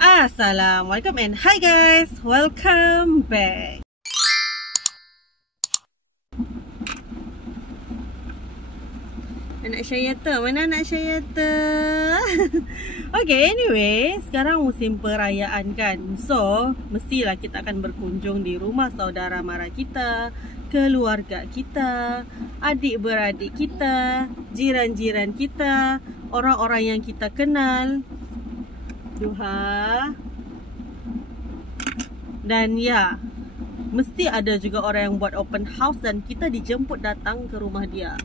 Assalamualaikum and hi guys, welcome back. Anak Syayata, mana anak Syayata? Okay, anyway, sekarang musim perayaan kan. So, mestilah kita akan berkunjung di rumah saudara mara kita, keluarga kita, adik-beradik kita, jiran-jiran kita, orang-orang yang kita kenal. Duha. Dan ya, mesti ada juga orang yang buat open house dan kita dijemput datang ke rumah dia.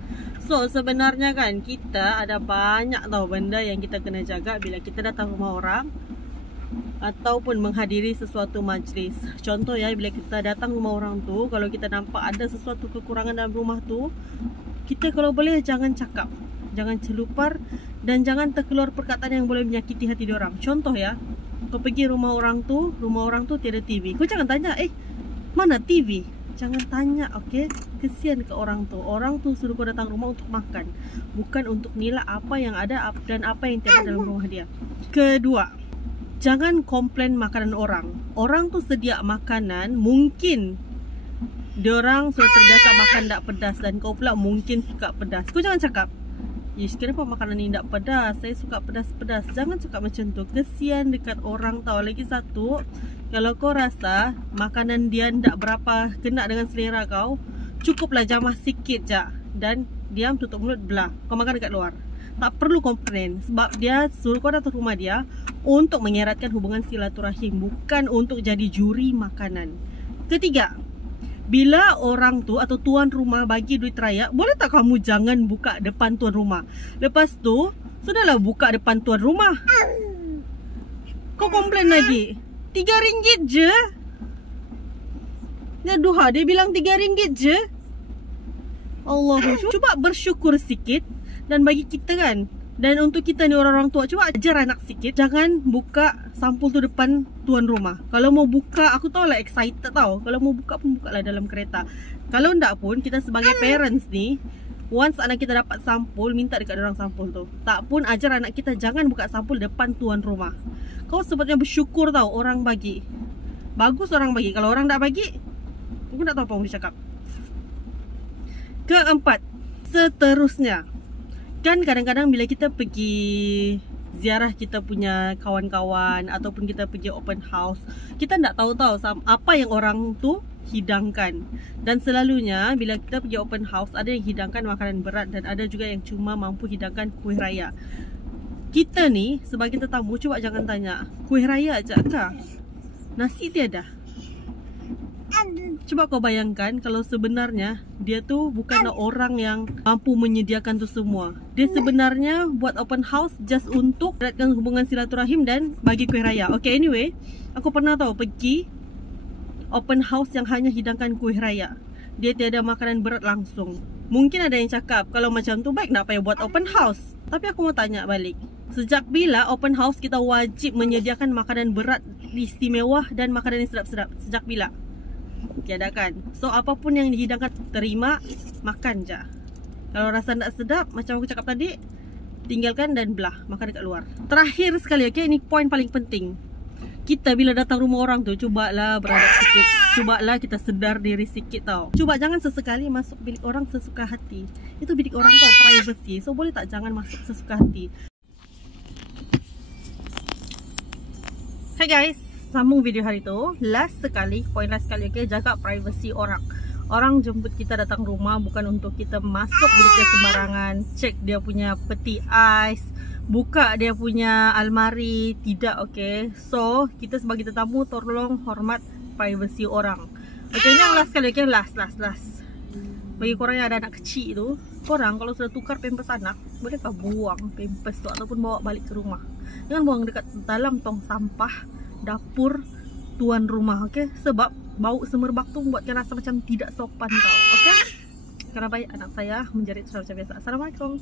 So sebenarnya kan kita ada banyak tau benda yang kita kena jaga bila kita datang rumah orang ataupun menghadiri sesuatu majlis. Contoh ya, bila kita datang rumah orang tu, kalau kita nampak ada sesuatu kekurangan dalam rumah tu, kita kalau boleh jangan cakap, jangan celupar, dan jangan terkeluar perkataan yang boleh menyakiti hati diorang. Contoh ya, kau pergi rumah orang tu tiada TV. Kau jangan tanya, mana TV? Jangan tanya, okay? Kesian ke orang tu. Orang tu suruh kau datang rumah untuk makan, bukan untuk nilai apa yang ada dan apa yang tiada dalam rumah dia. Kedua, jangan komplain makanan orang. Orang tu sedia makanan, mungkin diorang sudah terbiasa makan tak pedas dan kau pula mungkin suka pedas. Kau jangan cakap, "Ish, kenapa makanan ni tak pedas? Saya suka pedas-pedas." Jangan cakap macam tu. Kesian dekat orang tau. Lagi satu, kalau kau rasa makanan dia tak berapa kena dengan selera kau, cukuplah jamah sikit je dan diam, tutup mulut, belah. Kau makan dekat luar. Tak perlu komplain, sebab dia suruh kau datang rumah dia untuk mengeratkan hubungan silaturahim, bukan untuk jadi juri makanan. Ketiga, bila orang tu atau tuan rumah bagi duit raya, boleh tak kamu jangan buka depan tuan rumah? Lepas tu, sudahlah buka depan tuan rumah. Kau komplain lagi, RM3 je. Ya duha, dia bilang RM3 je. Allah, cuba bersyukur sikit. Dan bagi kita kan, dan untuk kita ni orang-orang tua, cuba ajar anak sikit, jangan buka sampul tu depan tuan rumah. Kalau mau buka, aku tahu lah excited tau. Kalau mau buka pun buka lah dalam kereta. Kalau enggak pun, kita sebagai parents ni, once anak kita dapat sampul, minta dekat orang sampul tu. Tak pun ajar anak kita jangan buka sampul depan tuan rumah. Kau sebetulnya bersyukur tau orang bagi. Bagus orang bagi. Kalau orang tak bagi, aku tak tahu apa yang dia cakap. Keempat, seterusnya, kan kadang-kadang bila kita pergi ziarah kita punya kawan-kawan ataupun kita pergi open house, kita tak tahu apa yang orang tu hidangkan. Dan selalunya bila kita pergi open house, ada yang hidangkan makanan berat dan ada juga yang cuma mampu hidangkan kuih raya. Kita ni sebagai tetamu, cuba jangan tanya, kuih raya aja kah? Nasi tiada? Cuba kau bayangkan kalau sebenarnya dia tu bukanlah orang yang mampu menyediakan tu semua. Dia sebenarnya buat open house just untuk eratkan hubungan silaturahim dan bagi kuih raya. Okay, anyway, aku pernah tahu pergi open house yang hanya hidangkan kuih raya. Dia tiada makanan berat langsung. Mungkin ada yang cakap, kalau macam tu baik nak payah buat open house. Tapi aku mau tanya balik, sejak bila open house kita wajib menyediakan makanan berat istimewa dan makanan yang sedap-sedap? Sejak bila? Tiada kan? So apapun yang dihidangkan, terima, makan je. Kalau rasa tak sedap, macam aku cakap tadi, tinggalkan dan belah, makan dekat luar. Terakhir sekali, okay, ini poin paling penting. Kita bila datang rumah orang tu, cubalah beradab sikit. Cubalah kita sedar diri sikit tau. Cuba jangan sesekali masuk bilik orang sesuka hati. Itu bilik orang tau, privacy. So boleh tak jangan masuk sesuka hati. Hai guys, sambung video hari tu. Poin last sekali, okay, jaga privacy orang. Orang jemput kita datang rumah bukan untuk kita masuk biliknya sembarangan, cek dia punya peti ais, buka dia punya almari, tidak, okay. So kita sebagai tetamu tolong hormat privacy orang. Okay, ini yang last sekali, okay, last. Bagi korang yang ada anak kecil tu, korang kalau sudah tukar pampers anak, bolehkah buang pampers tu ataupun bawa balik ke rumah? Jangan buang dekat dalam tong sampah dapur tuan rumah, okay? Sebab bau semerbak tu membuatkan rasa macam tidak sopan tau, okay? Karena baik anak saya menjerit macam biasa. Assalamualaikum.